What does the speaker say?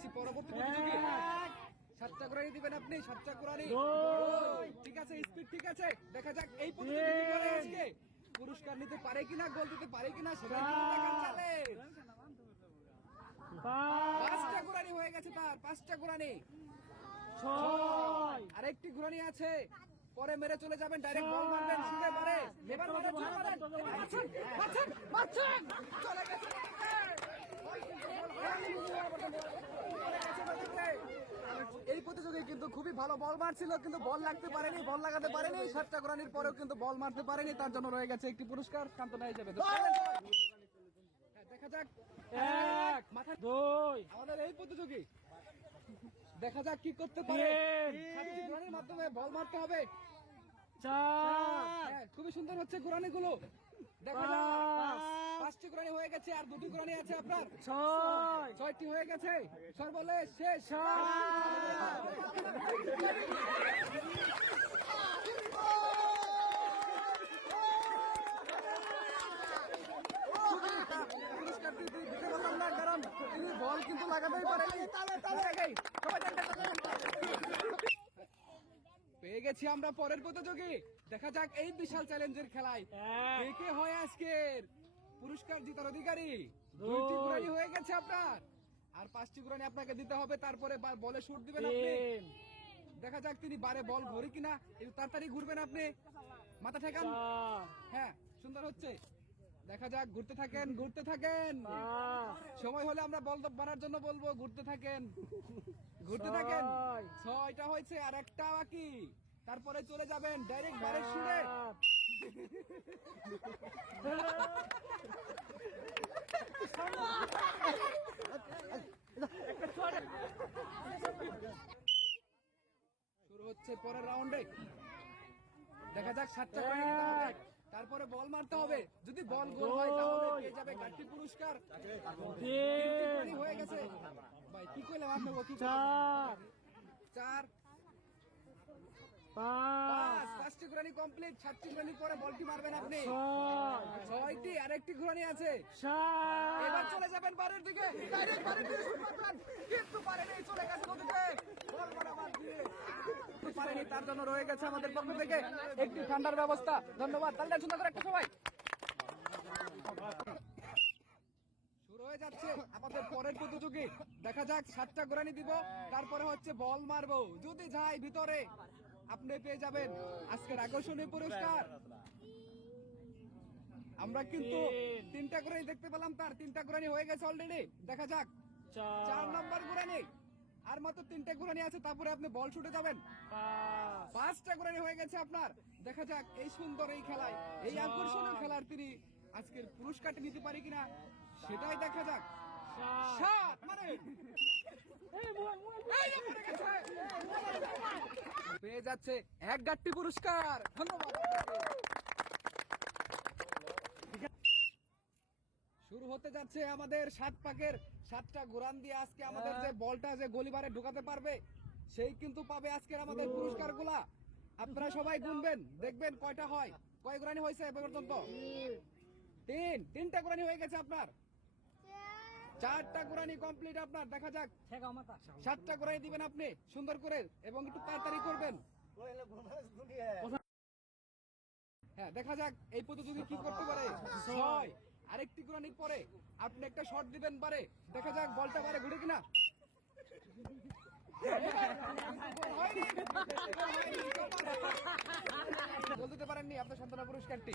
গেছি পরবর্তী প্রতিযোগী। 7টা কুরানি দিবেন আপনি, 7টা কুরানি। ঠিক আছে, স্পিড ঠিক আছে। দেখা যাক এই প্রতিযোগী কি করে আজকে, পুরস্কার নিতে পারে কিনা, গোল দিতে পারে কিনা, সেটা দেখার চ্যালেঞ্জ। 5টা কুরানি হয়ে গেছে তার, 5টা কুরানি। আরেকটি ঘুরানি আছে, পরে মেরে চলে যাবেন, ডাইরেক্ট বল মারবেন, ছুঁড়ে পারে। এবার মারেন, ছুঁড়ে মারেন। মারছেন, চলে গেছে। এই প্রতিযোগী কিন্তু খুবই ভালো বল মারছিল, কিন্তু বল লাগতে পারেনি, বল লাগাতে পারেনি। 7টা কুরানির পরেও কিন্তু বল মারতে পারেনি, তার জন্য রয়ে গেছে একটি পুরস্কার, সান্ত্বনা হিসেবে। দেখা যাক 1 মাথা 2 আমাদের এই প্রতিযোগী, দেখা যাক কি করতে পারে। 7টি ঘোরানির মাধ্যমে বল মারতে হবে। 4 খুবই সুন্দর হচ্ছে ঘোরানি গুলো। দেখা যাক 5টি ঘোরানি হয়ে গেছে, আর 2টি ঘোরানি আছে আপনার। 6টি হয়ে গেছে, সর্বশেষ শেষ। পুরস্কারটি দিতে পারলাম না, কারণ তিনি বল কিন্তু লাগাতেই পারেনি। পেয়ে গেছি আমরা পরের প্রতিযোগী। দেখা যাক এই বিশাল চ্যালেঞ্জের খেলায় কে হয় আজকের পুরস্কার জিতার অধিকারী। 2টি ঘুরানি হয়ে গেছে আপনার, আর 5টি ঘুরানি আপনাকে দিতে হবে, তারপরে বলে শুট দিবেন আপনি। দেখা যাক তিনি বারে বল ঘুরি কিনা, একটু তাড়াতাড়ি ঘুরবেন আপনি, মাথা ঠেকান। হ্যাঁ, সুন্দর হচ্ছে। দেখা যাক, ঘুরতে থাকেন, ঘুরতে থাকেন। সময় হলে আমরা বল বানার জন্য বলবো, ঘুরতে থাকেন, ঘুরতে থাকেন। 6টা হয়েছে, আর একটা বাকি, তারপরে চলে যাবেন ডাইরেক্ট বারের সুরে। শুরু হচ্ছে পরের রাউন্ডে। দেখা যাক 7টা করে নিতে হবে, তারপরে বল মারতে হবে। যদি বল গোল হয় তাহলে পেয়ে যাবে গাড়ি পুরস্কার। 3টি হয়ে গেছে ভাই, কি কইলাম আপনাকে, কি 4 5টি ঘুরানি কমপ্লিট। 7টি ঘুরানি পরে বলটি মারবেন আপনি। 6টি, আরেকটি ঘুরানি আছে। এবার চলে যাবেন বারের দিকে, ডাইরেক্ট বারের দিকে শুট মারবেন, কিন্তু পারেনি, চলে গেছে ওদিকে, বল বরাবর দিয়ে পারেনি। তার জন্য রয়ে গেছে আমাদের পক্ষ থেকে একটি ঠান্ডার ব্যবস্থা। ধন্যবাদ, তাহলে সুন্দর করে একটা সবাই। শুরু হয়ে যাচ্ছে আমাদের পরের প্রতিযোগী। দেখা যাক 7টা ঘুরানি দিব, তারপরে হচ্ছে বল মারবো। যদি যাই ভিতরে, আপনি পেয়ে যাবেন আজকের আকর্ষণীয় পুরস্কার। আমরা কিন্তু 3টা ঘুরানি দেখতে পেলাম, তার 3টা ঘুরানি হয়ে গেছে অলরেডি। দেখা যাক 4 নম্বর ঘুরানি, আর মাত্র 3টা ঘুরানি আছে, তারপরে আপনি বল ছুটে যাবেন। 5টা ঘুরানি হয়ে গেছে আপনার। দেখা যাক এই সুন্দর এই খেলায়, এই আকর্ষণীয় খেলার তিনি আজকের পুরস্কারটি নিতে পারি কিনা, সেটাই দেখা যাক। 7 মানে পেয়ে যাচ্ছে 1 গাট্টি পুরস্কার। ধন্যবাদ। শুরু হতে যাচ্ছে আমাদের 7 পাকের 7টা ঘুরান দিয়ে আজকে আমাদের যে বলটা যে গলিবারে ঢুকাতে পারবে, সেই কিন্তু পাবে আজকের আমাদের পুরস্কার গুলা। আপনারা সবাই গুনবেন, দেখবেন কয়টা হয়, কয় ঘুরানি হয়েছে এ পর্যন্ত। 3টা ঘুরানি হয়ে গেছে আপনার। 4টা ঘুরানি কমপ্লিট আপনার। দেখা যাক 7টা ঘুরানি দিবেন আপনি সুন্দর করে, এবং একটু তাড়াতাড়ি করবেন। হ্যাঁ, দেখা যাক এই প্রতিযোগী কি করতে পারে। 6 আরেকটি ঘুরানির পরে আপনি একটা শট দিবেন পারে। দেখা যাক বলটা পারে ঘুরে কিনা। বলতে পারেননি আপনার সান্ত্বনা পুরস্কারটি।